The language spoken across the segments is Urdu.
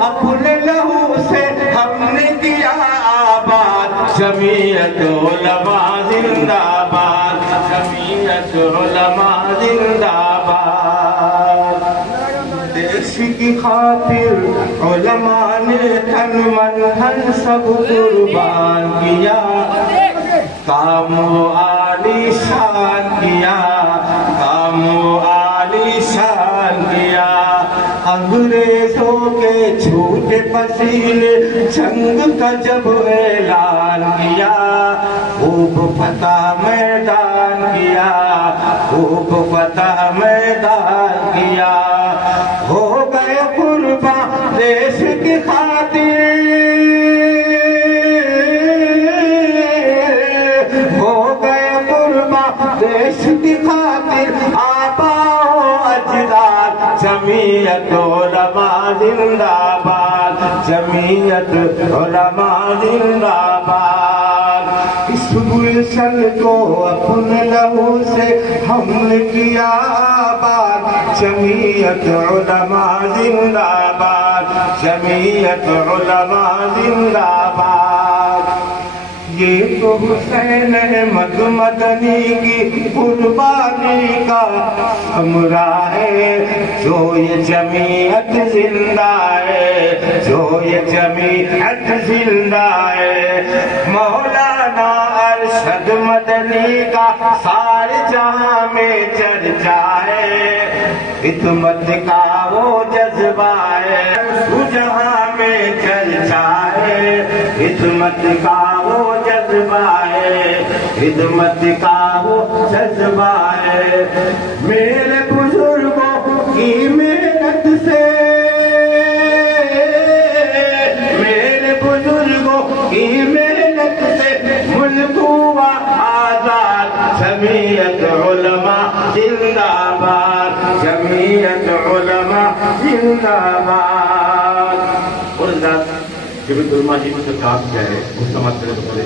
اپنے لہو سے ہم نے کیا آباد جمعیت علماء زندہ باد جمعیت علماء زندہ باد دیش کی خاطر علماء نے تن من دھن سب قربان کیا کام و عالی شان کیا کام و عالی شان کیا انگریزوں کے چھوٹے پسینے جنگ کا جب اعلان کیا خوب فتح میدان کیا خوب فتح میدان کیا ہو گئے قربان دیش کی خاطر دیش کی خاطر آبا و اجداد جمعیت علماء زندہ باد جمعیت علماء زندہ باد اس گلشن کو اپنے لہو سے ہم نے کیا آباد جمعیت علماء زندہ باد جمعیت علماء زندہ باد یہ تو حسین احمد مدنی کی قربانی کا ثمرہ ہے جو یہ جمعیت زندہ ہے جو یہ جمعیت زندہ ہے مولانا ارشد مدنی کا سارے جہاں میں چرچا ہے خدمت کا وہ جذبہ ہے جہاں میں چرچا ہے خدمت کا وہ جذبہ ہے خدمت کا وہ جذبہ ہے میرے بزرگوں کی محنت سے میرے بزرگوں کی محنت سے ملک ہوا آزاد جمعیت علماء زندہ باد جمعیت علماء زندہ باد اور جب علماء جی سے کام کیا ہے اس سمجھ کرے تو بولے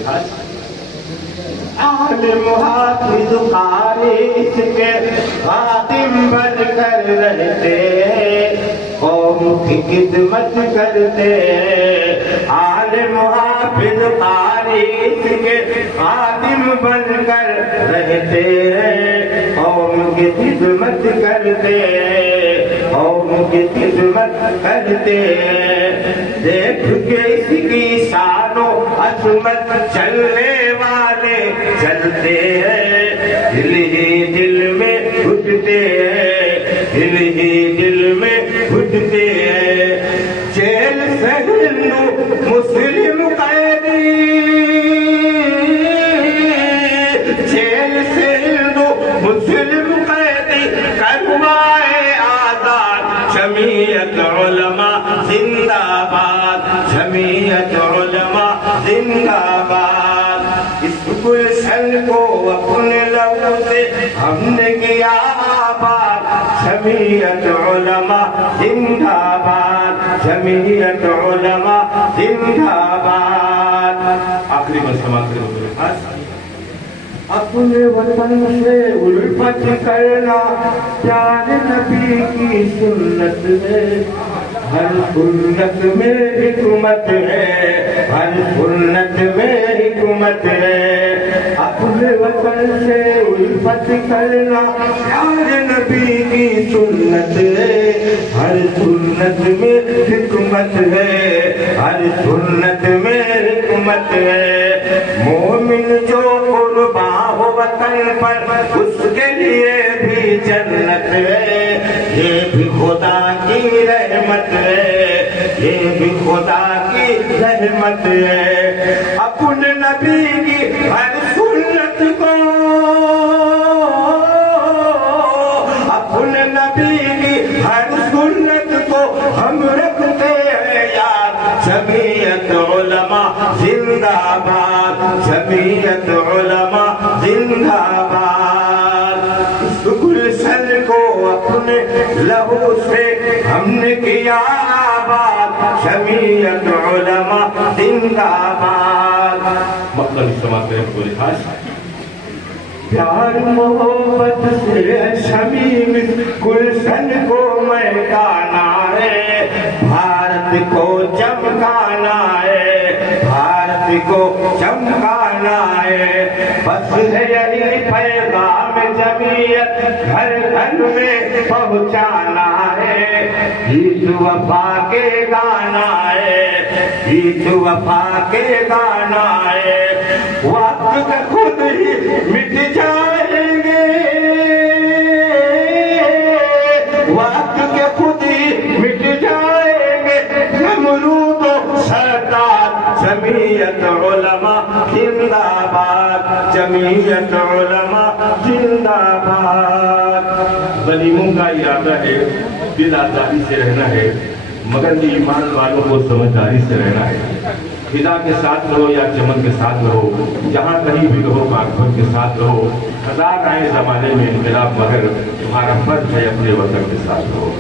عالم حافظ قاری اس کے خادم بن کر رہتے قوم کی خدمت کرتے عالم حافظ قاری اس کے خادم بن کر رہتے قوم کی خدمت کرتے قوم کی خدمت کرتے دیکھ کے اس کی شان و عظمت چلنے والے چلتے ہیں دل ہی دل میں گھٹتے ہیں دل ہی دل میں گھٹتے ہیں جیل سے ہندو مسلم قیدی جیل سے ہندو مسلم قیدی کروائے آزاد جمعیت علماء زندہ باد جمعیت علماء زندہ باد اس گلشن کو اپنے لبوں سے ہم نے کیا آباد جمعیت علماء زندہ باد جمعیت علماء زندہ باد آخری مسلمان کے لوگ اپنے وطن سے الفت کرنا پیارے نبی کی سنت ہے ہر سنت میں حکمت ہے ہر سنت میں حکمت ہے اپنے وطن سے الفت کرنا پیارے نبی کی سنت ہے ہر سنت میں حکمت ہے ہر سنت میں حکمت ہے مومن جو قربان ہو وطن پر اس کے لیے بھی جنت ہے یہ بھی خدا کی رحمت ہے یہ بھی خدا کی رحمت ہے اپنے نبی کی ہر سنت کو اپنے نبی کی ہر سنت کو ہم رکھتے ہیں یاد جمعیت علماء زندہ باد جمعیت علماء زندہ باد اس گلشن کو اپنے لہو سے ہم نے کیا آباد جمعیت علماء زندہ باد مطلب اس سماعت میں کو لحاظ پیار محبت سے شمیم گلشن کو مہکانا ہے بھارت کو چمکانا ہے، بھارت کو چمکانا ہے، بس ہے یہی پیغام جمعیت گھر گھر میں پہنچانا ہے، گیت وفا کے گانا ہے، گیت وفا کے گانا ہے، وقت کے خود ہی مٹ جائیں گے، وقت کے خود ہی مٹ جائیں گے، نمرود و شیطان، جمعیت علماء زندہ باد، جمعیت علماء زندہ باد۔ غنیموں کا ارادہ ہے، دل آزادی سے رہنا ہے، مگر ایمان والوں کو سمجھداری سے رہنا ہے۔ خدا کے ساتھ رہو یا چمن کے ساتھ رہو، جہاں کہیں بھی رہو معرفت کے ساتھ رہو، ہزار آئے زمانے میں انقلاب مگر تمہارا فرض ہے اپنے وطن کے ساتھ رہو۔